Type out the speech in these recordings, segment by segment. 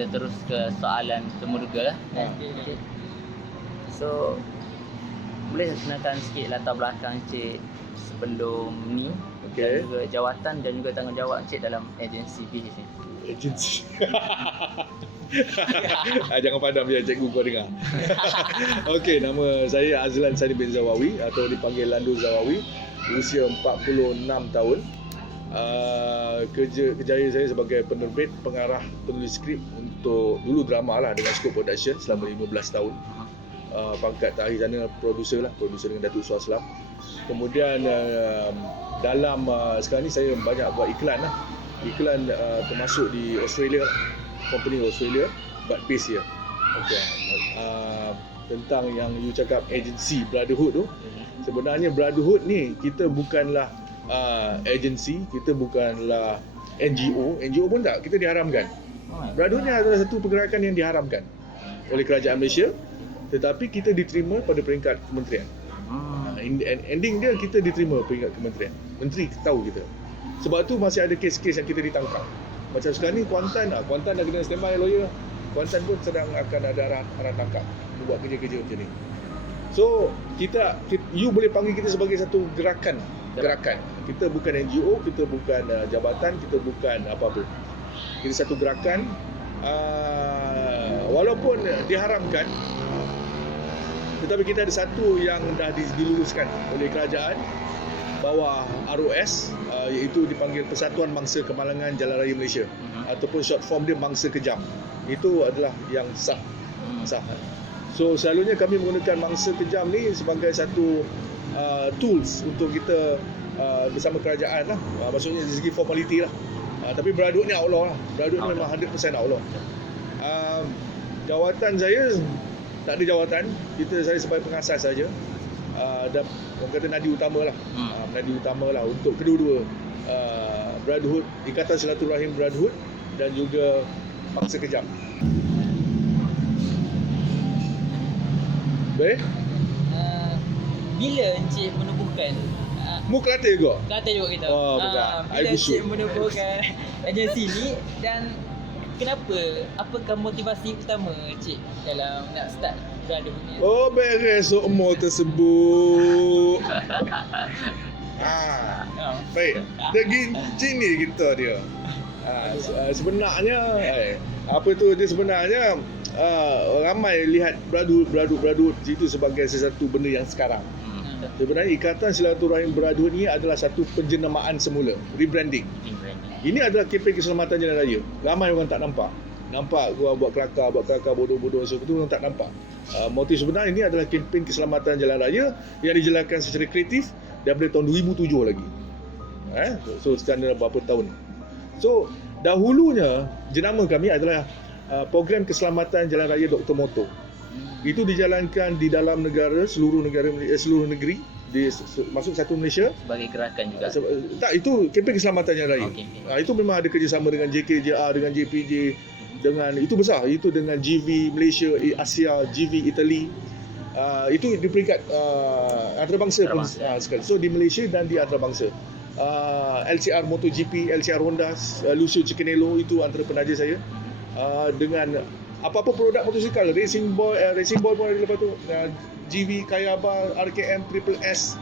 kita terus ke soalan temuduga lah. Okey. So boleh kenalkan sikit latar belakang Encik sebelum ni, dan juga jawatan dan juga tanggungjawab Encik dalam agensi BH ni. Agensi. Jangan padam je cikgu kau dengar. Okey, nama saya Azlan Sani bin Zawawi atau dipanggil Landu Zawawi. Usia 46 tahun. Kerjaya saya sebagai penerbit, pengarah, penulis skrip untuk dulu drama lah dengan Scope Production selama 15 tahun. Pangkat terakhir sana producer dengan Datuk Su Aslam. Kemudian dalam sekarang ni saya banyak buat iklan lah. Iklan termasuk di Australia, company Australia, but based here. Okay. Tentang yang you cakap agensi Brotherhood tu, sebenarnya Brotherhood ni kita bukanlah agensi, kita bukanlah NGO pun tak, kita diharamkan. Brotherhood ni adalah satu pergerakan yang diharamkan oleh kerajaan Malaysia, tetapi kita diterima pada peringkat kementerian. Ending dia kita diterima peringkat kementerian. Menteri tahu kita. Sebab tu masih ada kes-kes yang kita ditangkap. Macam sekarang ni Kuantan dah kena standby lawyer. Kuantan pun sedang akan ada arah tangkap buat kerja-kerja macam ni. So you boleh panggil kita sebagai satu gerakan. Kita bukan NGO, kita bukan jabatan, kita bukan apa-apa. Kita satu gerakan. Walaupun diharamkan, tetapi kita ada satu yang dah diluluskan oleh kerajaan bawah ROS, iaitu dipanggil Persatuan Mangsa Kemalangan Jalan Raya Malaysia, ataupun short form dia Mangsa Kejam. Itu adalah yang sah. So selalunya kami menggunakan Mangsa Kejam ni sebagai satu tools untuk kita bersama kerajaan lah. Maksudnya dari segi formality lah. Tapi Brotherhood ni outlaw lah. Brotherhood ni memang 100% outlaw. Jawatan saya tak ada jawatan, saya sebagai pengasas saja. Dan orang kata nadi utama lah untuk kedua-dua Brotherhood, Ikatan Silaturahim Brotherhood dan juga Mangsa Kejam. Baik. Bila Encik menubuhkan Kelate juga? Kelate juga kita. Bukan. Bila Encik menubuhkan agensi ni, dan apakah motivasi utama Encik dalam nak start Brotherhood ni? Beres semua tersebut. Baik. Gini kita dia. Sebenarnya dia sebenarnya ramai lihat Brotherhood itu sebagai sesuatu benda yang sekarang. Sebenarnya Ikatan Silaturahim Brotherhood ni adalah satu penjenamaan semula, rebranding. Ini adalah kempen keselamatan jalan raya. Ramai orang tak nampak gua buat kelakar bodoh-bodoh seperti itu, orang tak nampak. Motif sebenarnya ini adalah kempen keselamatan jalan raya yang dijalankan secara kreatif daripada tahun 2007 lagi. So sekarang dah berapa tahun. So dahulunya jenama kami adalah Program Keselamatan Jalan Raya Dr. Moto. Itu dijalankan di dalam seluruh negeri, masuk satu Malaysia Sebagai gerakan juga. Tak, itu kempen keselamatan jalan raya. Itu memang ada kerjasama dengan JKJR, dengan JPJ, dengan itu besar, itu dengan GV Malaysia, Asia, GV Italy. Itu di peringkat antarabangsa pun sekali. So di Malaysia dan di antarabangsa. LCR MotoGP, LCR Honda, Lucio Cicanello itu antara penaja saya. Dengan apa-apa produk motosikal, Racing Boy pun ada lepas tu, GV, Kayaba, RKM, Triple S,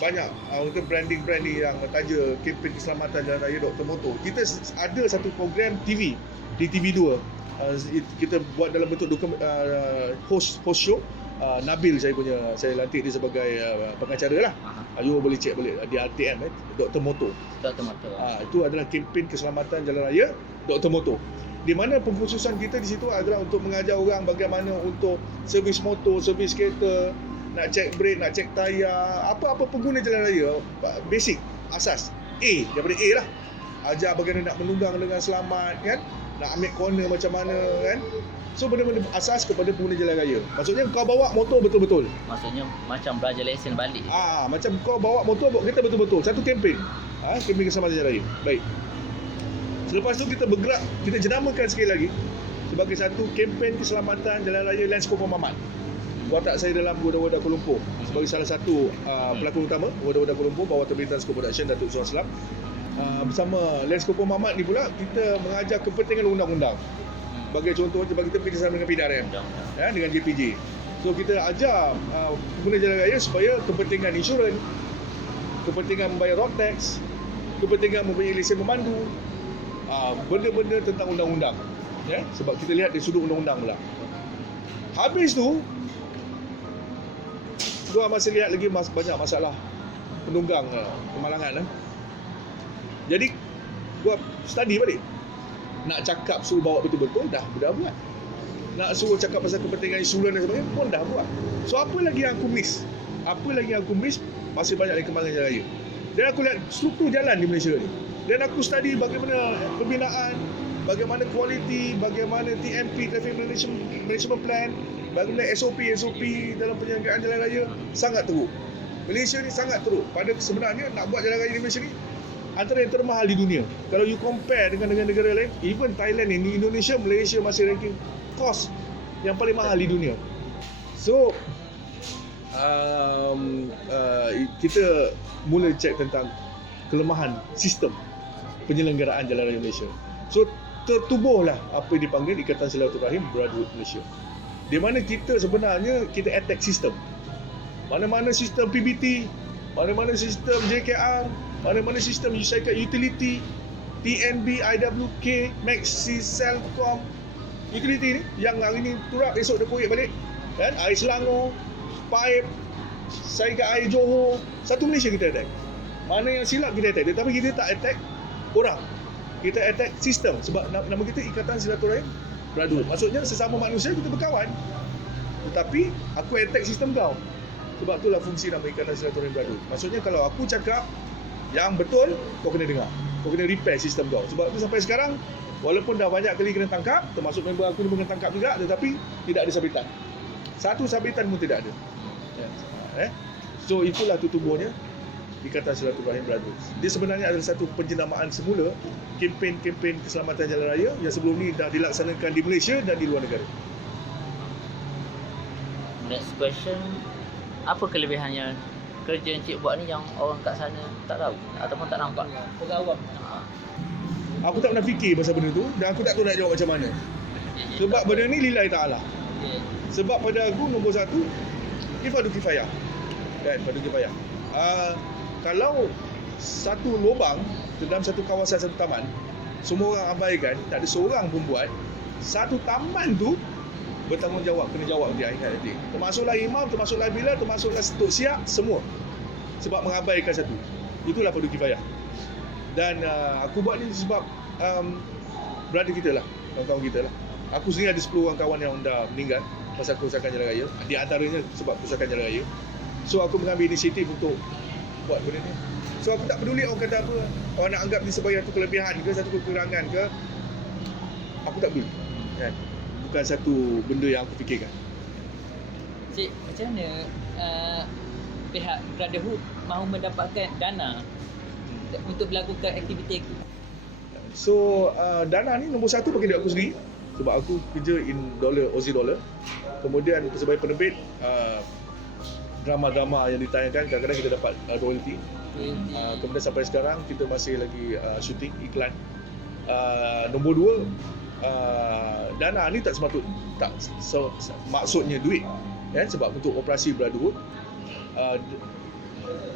banyak untuk branding yang taja kempen keselamatan jalan raya Dr. Moto. Kita ada satu program TV di TV2. Kita buat dalam bentuk host show. Nabil saya lantik dia sebagai pengacara lah. You boleh cek boleh di RTM Dr. Moto. Itu adalah kempen keselamatan jalan raya Dr. Moto. Di mana pengkhususan kita di situ adalah untuk mengajar orang bagaimana untuk servis motor, servis kereta, nak cek brake, nak cek tayar, apa-apa pengguna jalan raya, basic, asas. Daripada A lah. Ajar bagaimana nak menunggang dengan selamat kan, nak ambil corner macam mana kan. So benda-benda asas kepada pengguna jalan raya. Maksudnya kau bawa motor betul-betul. Maksudnya macam belajar lesen balik. Macam kau bawa motor bawa kereta betul-betul. Satu kempen. Kempen keselamatan jalan raya. Baik. Selepas tu kita bergerak, kita jenamakan sekali lagi sebagai satu kempen keselamatan jalan raya Landscope Mamat. Watak saya dalam Wadah-Wadah Kuala Lumpur sebagai salah satu pelakon utama Wadah-Wadah Kuala Lumpur bawah terbitan Scope Production Datuk Su Aslam. Bersama Landscope Mamat ni pula kita mengajar kepentingan undang-undang. Bagi contoh, sebab kita bekerjasama dengan PDRM, Undang-undang. dengan JPJ. So kita ajar pengguna jalan raya supaya kepentingan insurans, kepentingan membayar road tax, kepentingan mempunyai lesen memandu, benda-benda tentang undang-undang. Sebab kita lihat dari sudut undang-undang pula. Habis tu, gua masih lihat lagi banyak masalah penunggang kemalangan. Jadi gua study balik. Nak cakap suruh bawa betul-betul dah buat. Nak suruh cakap pasal kepentingan insurans dan sebagainya pun dah buat. So apa lagi yang aku miss? Masih banyak lagi kemalangan jalan raya. Dan aku lihat struktur jalan di Malaysia ni. Dan aku study bagaimana pembinaan, bagaimana kualiti, bagaimana TMP, Traffic Management Plan, bagaimana SOP dalam penyelenggaraan jalan raya sangat teruk. Malaysia ni sangat teruk. Sebenarnya nak buat jalan raya di Malaysia ni antara yang termahal di dunia. Kalau you compare dengan negara lain, even Thailand ni, Indonesia, Malaysia masih ranking kos yang paling mahal di dunia. So kita mula cek tentang kelemahan sistem penyelenggaraan jalan raya Malaysia. So tertubuhlah apa yang dipanggil Ikatan Silaturahim Brotherhood Malaysia, di mana kita sebenarnya kita attack sistem. Mana-mana sistem PBT, mana-mana sistem JKR, mana-mana sistem syarikat utility, TNB, IWK, Maxi, Celcom, utility ni yang hari ni turap, esok dia koyak balik, kan? Air Selangor, pipe, syarikat air Johor, satu Malaysia kita attack. Mana yang silap kita attack, tetapi kita tak attack orang, kita attack sistem. Sebab nama kita Ikatan Silaturahim Brotherhood, maksudnya sesama manusia kita berkawan, tetapi aku attack sistem kau. Sebab itulah fungsi nama Ikatan Silaturahim Brotherhood. Maksudnya kalau aku cakap yang betul, kau kena dengar, kau kena repair sistem kau. Sebab tu sampai sekarang, walaupun dah banyak kali kena tangkap, termasuk member aku ni kena tangkap juga, tetapi tidak ada sabitan. Satu sabitan pun tidak ada. So itulah tubuhnya Ikatan Silaturahim Brotherhood. Dia sebenarnya adalah satu penjenamaan semula kempen-kempen keselamatan jalan raya yang sebelum ni dah dilaksanakan di Malaysia dan di luar negara. Next question, apa kelebihannya kerja Encik buat ni yang orang kat sana tak tahu ataupun tak nampak? Pegawai. Aku tak pernah fikir pasal benda tu dan aku tak tahu nak jawab macam mana. Sebab benda ni lillahi ta'ala. Sebab pada aku nombor satu, dia fardu kifayah. Kan, fardu kifayah. Kalau satu lubang dalam satu kawasan, satu taman, semua orang abaikan, tak ada seorang pun buat, satu taman tu bertanggungjawab, kena jawab dia ingat nanti. Termasuklah imam, termasuklah bilal, termasuklah Tok Siap, semua. Sebab mengabaikan satu. Itulah fardu kifayah. Dan aku buat ni sebab brother kita lah, kawan-kawan kita lah. Aku sendiri ada 10 orang kawan yang dah meninggal pasal kerosakan jalan raya. Di antaranya sebab kerosakan jalan raya. So aku mengambil inisiatif untuk buat benda ni. So aku tak peduli orang kata apa, orang nak anggap ni sebagai satu kelebihan ke, satu kekurangan ke, aku tak peduli, kan? Bukan satu benda yang aku fikirkan. Cik, macam mana pihak Brotherhood mahu mendapatkan dana untuk melakukan aktiviti? So dana ni nombor satu bagi duit aku sendiri, sebab aku kerja in dollar, Aussie dollar. Kemudian sebagai penerbit, drama-drama yang ditayangkan kadang-kadang kita dapat royalty. Kemudian sampai sekarang kita masih lagi shooting iklan. Nombor dua, dana ni tak sepatut, tak maksudnya duit, kan? Sebab untuk operasi Brotherhood,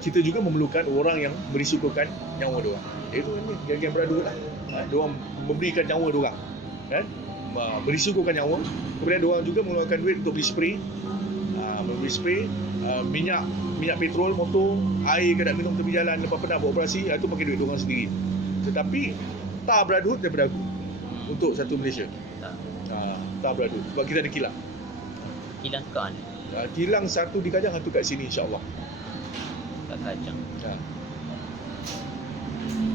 kita juga memerlukan orang yang merisikokan nyawa diorang. Itu ni geng-geng Brotherhood lah. Diorang memberikan nyawa diorang, kan? Merisikokan nyawa. Kemudian diorang juga mengeluarkan duit untuk beli spray, membeli spray, minyak petrol motor, air ke nak minum tepi jalan lepas pernah buat operasi, itu pakai duit diorang sendiri. Tetapi tak Brotherhood daripada aku untuk satu Malaysia. Tak Brotherhood sebab kita ada kilang. Kilang tu kat mana? Kilang satu di Kajang, satu kat sini insya-Allah. Kat Kajang.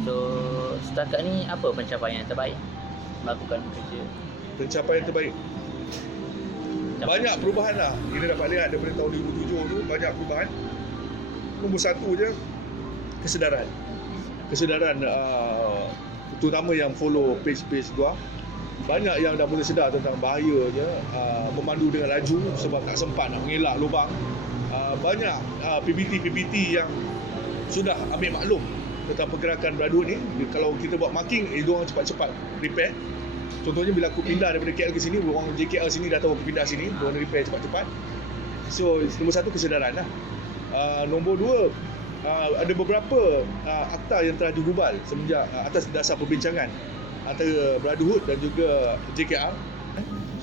So setakat ni apa pencapaian yang terbaik melakukan kerja? Pencapaian terbaik, banyak perubahan lah. Kita dapat lihat daripada tahun 2007 tu banyak perubahan. Nombor satu je, kesedaran terutama yang follow page-page gua. Banyak yang dah mula sedar tentang bahayanya memandu dengan laju sebab tak sempat nak mengelak lubang. Banyak PBT yang sudah ambil maklum tentang pergerakan Brotherhood ni. Kalau kita buat marking, diorang cepat-cepat repair. Contohnya bila aku pindah daripada KL ke sini, orang JKL sini dah tahu aku pindah sini, boleh repair cepat-cepat. So nombor satu kesedaran lah. Nombor dua, ada beberapa akta yang telah digubal semenjak atas dasar perbincangan antara Brotherhood dan juga JKR.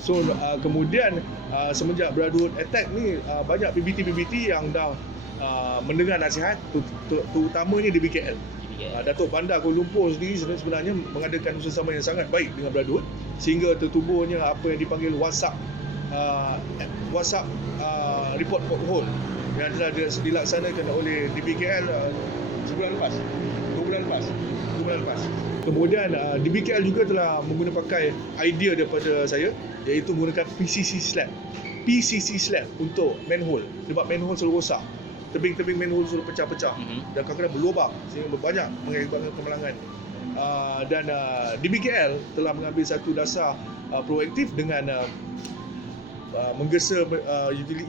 So kemudian semenjak Brotherhood attack ni, banyak PBT yang dah mendengar nasihat, terutamanya di BKL. Datuk Bandar Kuala Lumpur sendiri sebenarnya mengadakan usaha yang sangat baik dengan Brotherhood sehingga tertubuhnya apa yang dipanggil WhatsApp report pothole yang telah dilaksanakan oleh DBKL sebulan lepas, 2 bulan lepas. Kemudian DBKL juga telah pakai idea daripada saya, iaitu menggunakan PCC slab untuk manhole, sebab manhole selalu rosak. Tebing-tebing manhole sudah pecah-pecah dan kadang-kadang berlubang sehingga banyak mengakibatkan kemalangan. Dan DBKL telah mengambil satu dasar proaktif dengan menggesa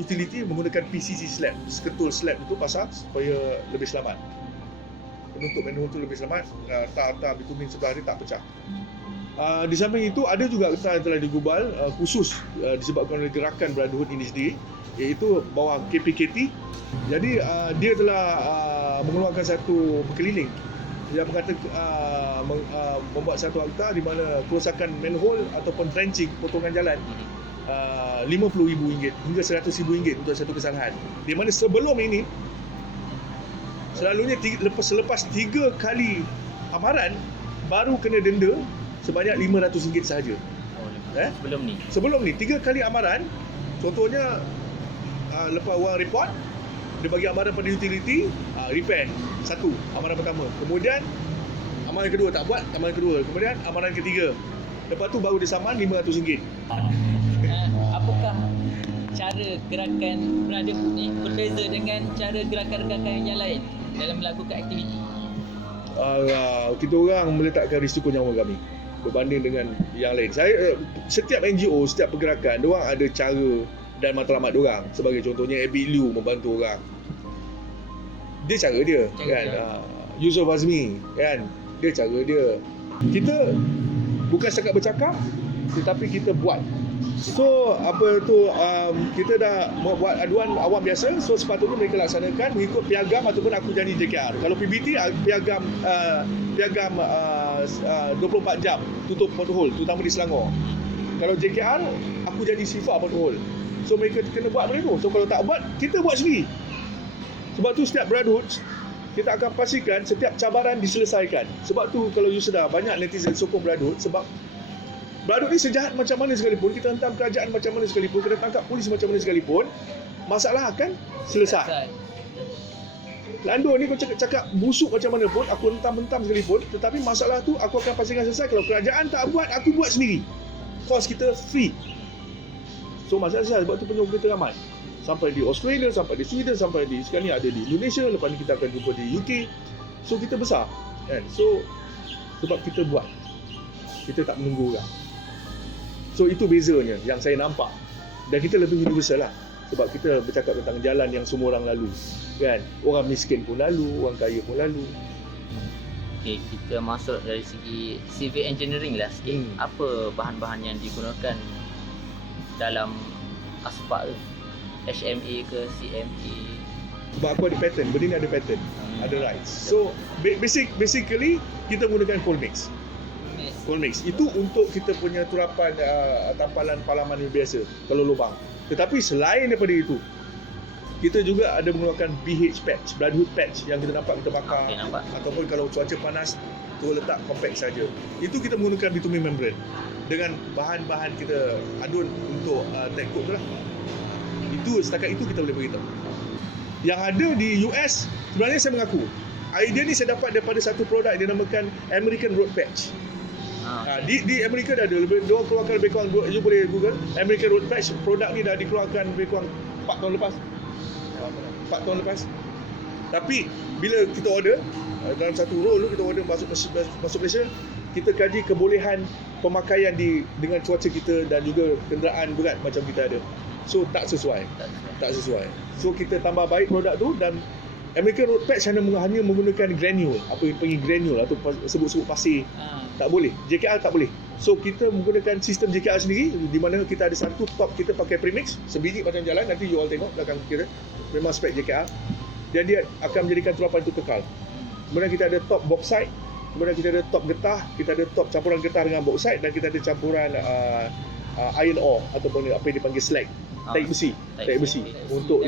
utility menggunakan PCC slab, seketul slab itu pasang supaya lebih selamat. Penutup manhole itu lebih selamat, tar bitumen sebelah dia tak pecah. Di samping itu ada juga akta yang telah digubal khusus disebabkan oleh gerakan Brotherhood ini sendiri, iaitu bawah KPKT. Jadi dia telah mengeluarkan satu berkeliling yang membuat satu akta di mana kerosakan manhole ataupun trenching, potongan jalan, RM50,000 hingga RM100,000 untuk satu kesalahan. Di mana sebelum ini selalunya selepas 3 kali amaran baru kena denda sebanyak RM500 sahaja. Sebelum ni 3 kali amaran, contohnya lepas orang report, dia bagi amaran pada utility, repair satu, amaran pertama. Kemudian amaran kedua tak buat, amaran kedua. Kemudian amaran ketiga. Lepas tu baru dia saman RM500. Apakah cara gerakan Brotherhood ni berbeza dengan cara gerakan-gerakan yang lain dalam melakukan aktiviti? Kita orang meletakkan risiko nyawa kami berbanding dengan yang lain. Setiap NGO, setiap pergerakan, diorang ada cara dan matlamat diorang. Sebagai contohnya Abid Liu membantu orang, dia cara dia kan. Yusof Azmi kan, dia cara dia. Kita bukan setakat bercakap, tetapi kita buat. So kita dah buat aduan awam biasa, so sepatutnya mereka laksanakan mengikut piagam ataupun aku janji JKR. Kalau PBT piagam 24 jam tutup pothole, terutama di Selangor. Kalau JKR aku janji sifar pothole. So mereka kena buat benda tu. So kalau tak buat, kita buat sendiri. Sebab tu setiap Brotherhood kita akan pastikan setiap cabaran diselesaikan. Sebab tu kalau you sedar, banyak netizen sokong Brotherhood sebab Brotherhood ni sejahat macam mana sekalipun, kita hentam kerajaan macam mana sekalipun, kita tangkap polis macam mana sekalipun, masalah akan selesai. Lando ni kau cakap busuk macam mana pun, aku hentam-hentam sekalipun, tetapi masalah tu aku akan pastikan selesai. Kalau kerajaan tak buat, aku buat sendiri. Kos kita free. So masalah selesai. Sebab tu penyokong kita ramai. Sampai di Australia, sampai di Sweden, sampai di sekarang ni ada di Indonesia, lepas ni kita akan jumpa di UK. So kita besar kan. So sebab kita buat, kita tak menunggu orang. So itu bezanya yang saya nampak. Dan kita lebih universal lah. Sebab kita bercakap tentang jalan yang semua orang lalu kan. Orang miskin pun lalu, orang kaya pun lalu. Okay, kita masuk dari segi civil engineering lah sikit. Apa bahan-bahan yang digunakan dalam asfalt tu? HMA ke CMA? Sebab aku ada pattern, benda ni ada pattern, ada rights. So basically kita menggunakan cold mix. Itu untuk kita punya turapan tampalan palaman yang biasa kalau lubang. Tetapi selain daripada itu, kita juga ada menggunakan BH patch, Brotherhood patch yang kita nampak kita bakar. Ataupun kalau cuaca panas, tu letak compact saja. Itu kita menggunakan bitumen membrane dengan bahan-bahan kita adun untuk tag code tu lah. Itu setakat itu kita boleh beritahu. Yang ada di US, sebenarnya saya mengaku idea ni saya dapat daripada satu produk yang dinamakan American Road Patch. Di Amerika dah ada, dia keluarkan lebih kurang, you boleh Google American Road Patch. Produk ni dah dikeluarkan lebih kurang 4 tahun lepas. Tapi bila kita order dalam satu roll kita order masuk Malaysia, kita kaji kebolehan pemakaian dengan cuaca kita dan juga kenderaan berat macam kita ada. So tak sesuai. So kita tambah baik produk tu. Dan American Road Patch hanya menggunakan granule, apa yang panggil granule atau sebut-sebut pasir. Tak boleh, JKR tak boleh. So kita menggunakan sistem JKR sendiri, di mana kita ada satu top kita pakai premix, sebiji macam jalan, nanti you all tengok belakang kita, memang spek JKR. Dan dia akan menjadikan turapan itu kekal. Kemudian kita ada top bauxite, kemudian kita ada top getah, kita ada top campuran getah dengan bauxite, dan kita ada campuran iron ore ataupun apa yang dipanggil slag, taik besi untuk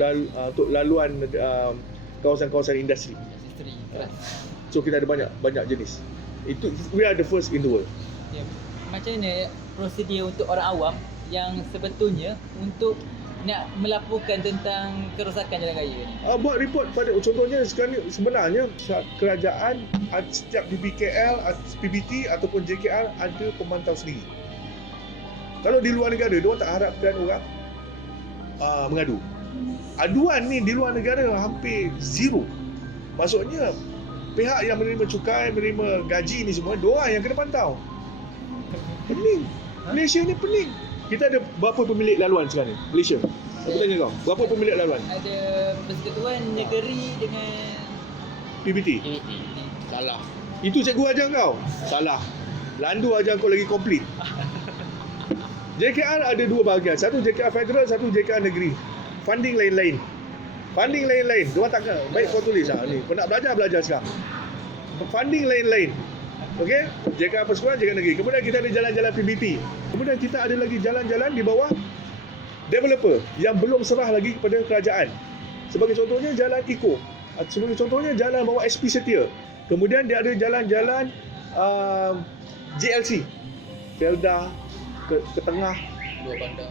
laluan kawasan-kawasan industri. So kita ada banyak jenis. Itu we are the first in the world. Ya. Macam mana prosedur untuk orang awam yang sebetulnya untuk nak melaporkan tentang kerosakan jalan raya ni? Buat report pada, contohnya sebenarnya kerajaan setiap PBKL, PBT ataupun JKR ada pemantau sendiri. Kalau di luar negara, dia orang tak harapkan orang mengadu. Aduan ni di luar negara hampir zero. Maksudnya pihak yang menerima cukai, menerima gaji ni semua, diorang yang kena pantau. Pening. Malaysia ni pening. Kita ada berapa pemilik laluan sekarang ni? Malaysia. Aku tanya kau, berapa pemilik laluan? Ada Persekutuan Negeri dengan PBT. Salah. Itu cikgu ajar kau? Salah. Landu ajar kau lagi komplit. JKR ada dua bahagian. Satu JKR federal, satu JKR negeri. Funding lain-lain. Diorang takkan. Baik kau tulis ni. Kau nak belajar sekarang. Funding lain-lain. Okey? JKR Persekutuan, JKR negeri. Kemudian kita ada jalan-jalan PBT. Kemudian kita ada lagi jalan-jalan di bawah developer yang belum serah lagi kepada kerajaan. Sebagai contohnya jalan Eco. Sebagai contohnya jalan bawah SP Setia. Kemudian dia ada jalan-jalan JLC. Felda ke tengah,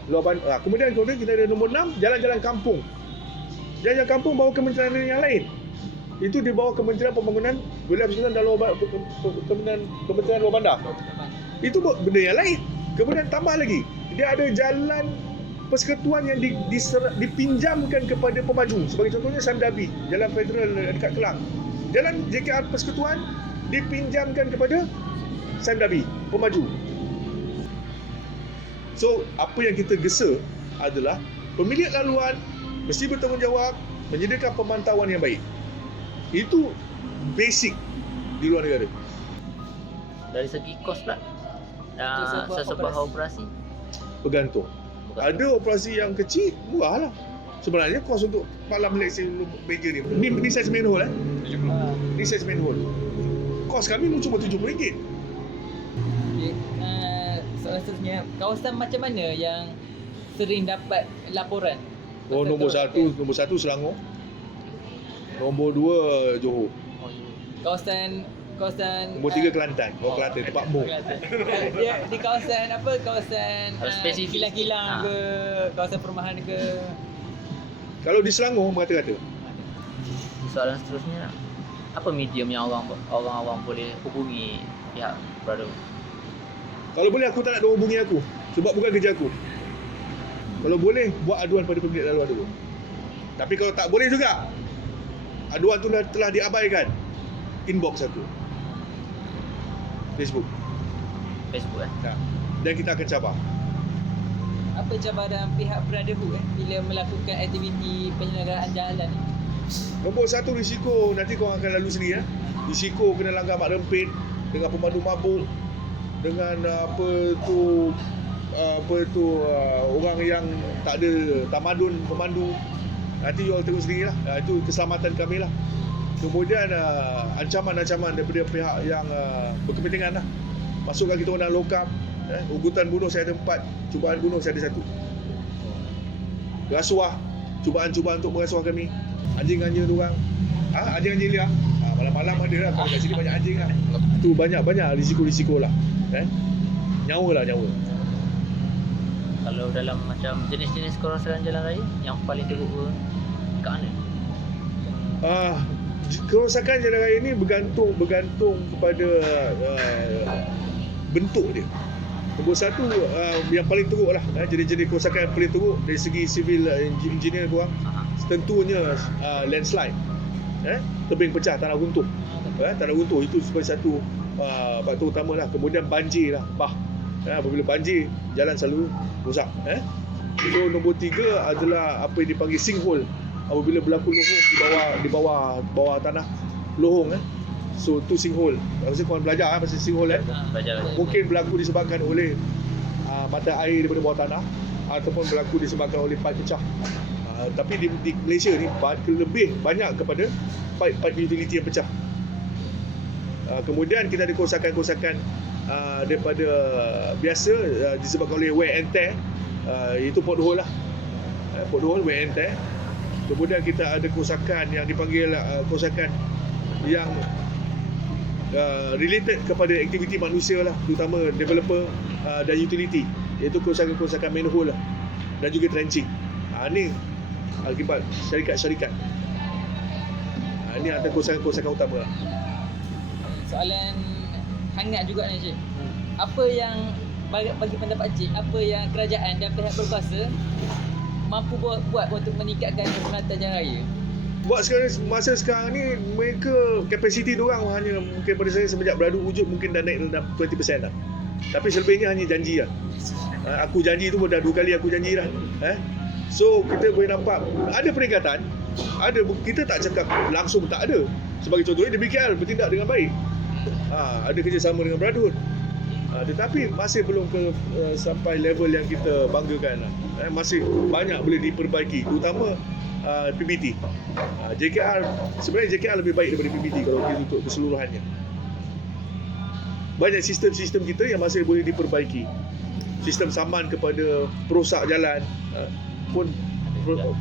luar bandar. Kemudian kita ada nombor 6, jalan-jalan kampung. Jalan-jalan kampung bawah kementerian yang lain. Itu di bawah Kementerian Pembangunan Wilayah Persekutuan dan Kementerian Luar Bandar. Itu benda yang lain. Kemudian tambah lagi, dia ada jalan persekutuan yang dipinjamkan kepada pemaju. Sebagai contohnya Sandabi, jalan federal dekat Kelang. Jalan JKR Persekutuan dipinjamkan kepada Sandabi, pemaju. So, apa yang kita gesa adalah pemilik laluan mesti bertanggungjawab menyediakan pemantauan yang baik. Itu basic di luar negara. Dari segi kos pula, sesebuah operasi Bergantung. Ada operasi yang kecil, murah lah. Sebenarnya kos untuk palang meja ni. Ni saiz manhole Ni saiz manhole. Kos kami cuma RM70. Okay. Soalan seterusnya, kawasan macam mana yang sering dapat laporan? Nombor satu Selangor. Nombor 2 Johor. Kawasan Nombor 3 Kelantan. Kelantan tempat mu. Dia di kawasan apa? Kawasan spesifik. kilang-kilang ke, kawasan perumahan ke? Kalau di Selangor merata-rata. Soalan seterusnya, apa medium yang orang awam boleh hubungi pihak berada? Kalau boleh aku tak nak dia hubungi aku, sebab bukan kerja aku. Kalau boleh buat aduan pada pemilik laluan dulu. Tapi kalau tak boleh juga, aduan tu telah diabaikan, inbox aku. Facebook dan kita akan cabar. Apa cabaran pihak Brotherhood bila melakukan aktiviti penyelenggaraan jalan ni? Nombor 1, risiko nanti korang akan lalu sendiri. Risiko kena langgar mak rempit dengan pemandu mabuk, dengan orang yang tak ada tamadun pemandu. Nanti you all tengok sendiri lah. Itu keselamatan kami lah. Kemudian ancaman-ancaman daripada pihak yang berkepentingan lah. Masukkan kita orang dalam lokap. Ugutan bunuh saya ada 4, cubaan bunuh saya ada 1. Rasuah, cubaan-cubaan untuk merasuah kami. Anjing-anjing tu orang. Anjing-anjing liar. Malam-malam ada lah. Kalau kat sini banyak anjing lah. Itu banyak risiko-risiko lah. Nyawa. Kalau dalam macam jenis-jenis kerosakan jalan raya yang paling teruk kat mana? Kerosakan jalan raya ni bergantung kepada bentuk dia. Nombor 1 yang paling teruk lah, jenis-jenis kerosakan yang paling teruk dari segi civil engineer korang, tentunya landslide, tebing pecah, tanah runtuh. Tanah runtuh itu sebagai satu faktor utama lah. Kemudian banjir lah, apabila banjir jalan selalu rosak. So nombor 3 adalah apa yang dipanggil sinkhole. Apabila berlaku lohong di bawah tanah, lohong. So tu sinkhole. Masa korang belajar pasal sinkhole Belajar. mungkin berlaku disebabkan oleh mata air daripada bawah tanah ataupun berlaku disebabkan oleh pipe pecah. Tapi di Malaysia ni lebih banyak kepada pipe utility yang pecah. Kemudian kita ada kerosakan-kerosakan daripada biasa disebabkan oleh wear and tear, itu pothole lah, pothole, wear and tear. Kemudian kita ada kerosakan yang dipanggil kerosakan yang related kepada aktiviti manusia lah, terutama developer dan utility, iaitu kerosakan-kerosakan manhole lah, dan juga trenching. Ini akibat syarikat-syarikat. Ini antara kerosakan-kerosakan utama lah. Soalan hangat juga ni Cik. Apa yang bagi pendapat Cik, apa yang kerajaan dan pihak berkuasa mampu buat untuk meningkatkan keselamatan jalan raya? Buat masa sekarang ni, mereka kapasiti diorang hanya mungkin pada saya semenjak beradu wujud mungkin dah naik dalam 20% lah. Tapi selebihnya hanya janji lah. Aku janji tu pun dah 2 kali aku janji dah. So kita boleh nampak ada peningkatan. Kita tak cakap langsung tak ada. Sebagai contohnya di BKL bertindak dengan baik. Ada kerjasama dengan Brotherhood. Tetapi masih belum sampai level yang kita banggakan. Masih banyak boleh diperbaiki, terutama PBT. Sebenarnya JKR lebih baik daripada PBT kalau kita untuk keseluruhannya. Banyak sistem-sistem kita yang masih boleh diperbaiki. Sistem saman kepada perosak jalan pun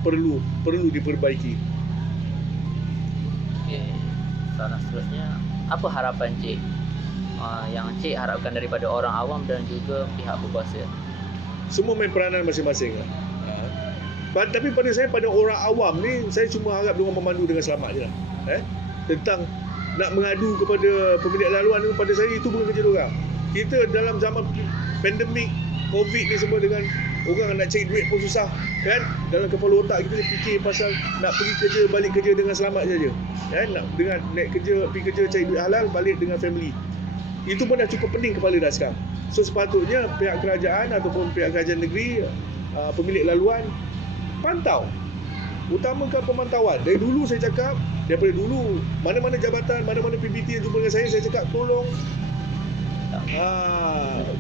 perlu diperbaiki. Okay. Soalan seterusnya, apa harapan Cik yang Cik harapkan daripada orang awam dan juga pihak berkuasa? Semua main peranan masing-masing lah. Tapi pada saya, pada orang awam ni, saya cuma harap diorang memandu dengan selamat je lah. Tentang nak mengadu kepada pemilik laluan ni, pada saya itu bukan kerja diorang. Kita dalam zaman pandemik COVID ni semua, dengan orang nak cari duit pun susah kan. Dalam kepala otak kita fikir pasal nak pergi kerja, balik kerja dengan selamat saja kan. Nak dengan naik kerja, pergi kerja cari duit halal, balik dengan family. Itu pun dah cukup pening kepala dah sekarang. So sepatutnya pihak kerajaan ataupun pihak kerajaan negeri, pemilik laluan, pantau, utamakan pemantauan. Dari dulu saya cakap, daripada dulu mana-mana jabatan, mana-mana PBT yang jumpa dengan saya cakap tolong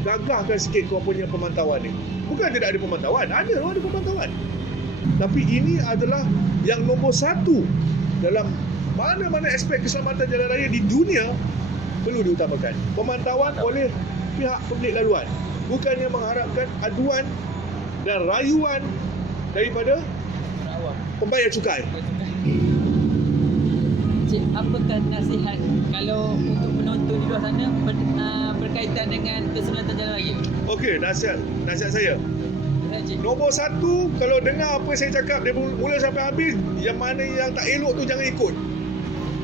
gagahkan sikit kau punya pemantauan ni. Bukan tidak ada pemantauan, ada pemantauan. Tapi ini adalah yang nombor 1 dalam mana-mana aspek keselamatan jalan raya di dunia, perlu diutamakan. Pemantauan oleh pihak pemilik laluan, bukannya mengharapkan aduan dan rayuan daripada pembayar cukai. Cik, apakah nasihat kalau untuk penonton di luar sana berkaitan dengan keselamatan jalan raya? Okey, nasihat saya. Cik. Nombor 1, kalau dengar apa saya cakap dari mula sampai habis, yang mana yang tak elok tu jangan ikut.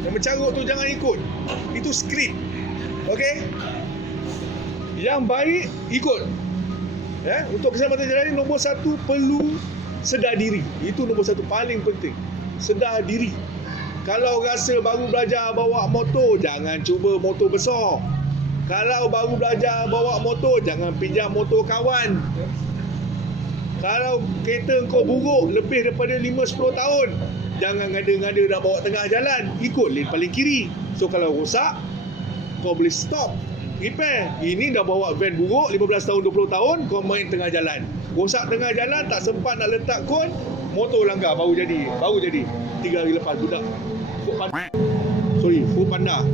Yang mencarut tu jangan ikut. Itu skrip. Okey? Yang baik ikut. Untuk keselamatan jalan raya, nombor 1 perlu sedar diri. Itu nombor 1 paling penting. Sedar diri. Kalau rasa baru belajar bawa motor, jangan cuba motor besar. Kalau baru belajar bawa motor, jangan pinjam motor kawan. Kalau kereta kau buruk lebih daripada 5-10 tahun, jangan ngada-ngada nak bawa tengah jalan. Ikut lane paling kiri. So kalau rosak, kau boleh stop, repair. Ini dah bawa van buruk 15 tahun, 20 tahun, kau main tengah jalan. Rosak tengah jalan, tak sempat nak letak kon, motor langgar baru jadi 3 hari lepas budak Food Panda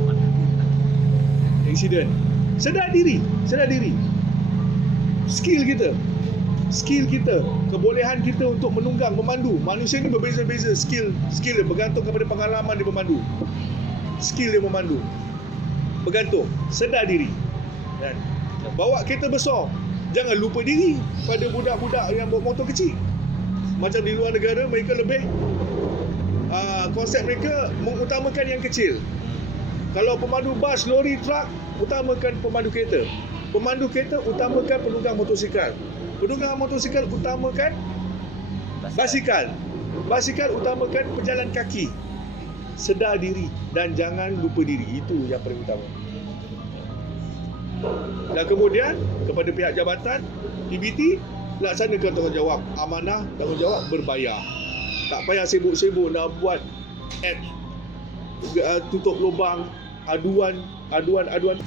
accident. Sedar diri. Skill kita, kebolehan kita untuk menunggang, memandu. Manusia ni berbeza-beza skill dia bergantung kepada pengalaman dia memandu. Skill dia memandu bergantung. Sedar diri. Dan bawa kereta besar, jangan lupa diri pada budak-budak yang bawa motor kecil. Macam di luar negara, mereka lebih konsep mereka mengutamakan yang kecil. Kalau pemandu bas, lori, truk, utamakan pemandu kereta. Pemandu kereta utamakan penunggang motosikal. Penunggang motosikal utamakan basikal. Basikal utamakan pejalan kaki. Sedar diri dan jangan lupa diri. Itu yang paling utama. Dan kemudian kepada pihak jabatan PBT, laksanakan tanggungjawab. Amanah, tanggungjawab berbayar. Tak payah sibuk-sibuk nak buat app tutup lubang, aduan.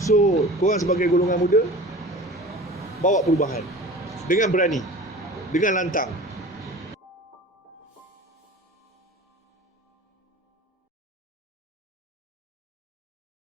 So korang sebagai golongan muda, bawa perubahan dengan berani, dengan lantang.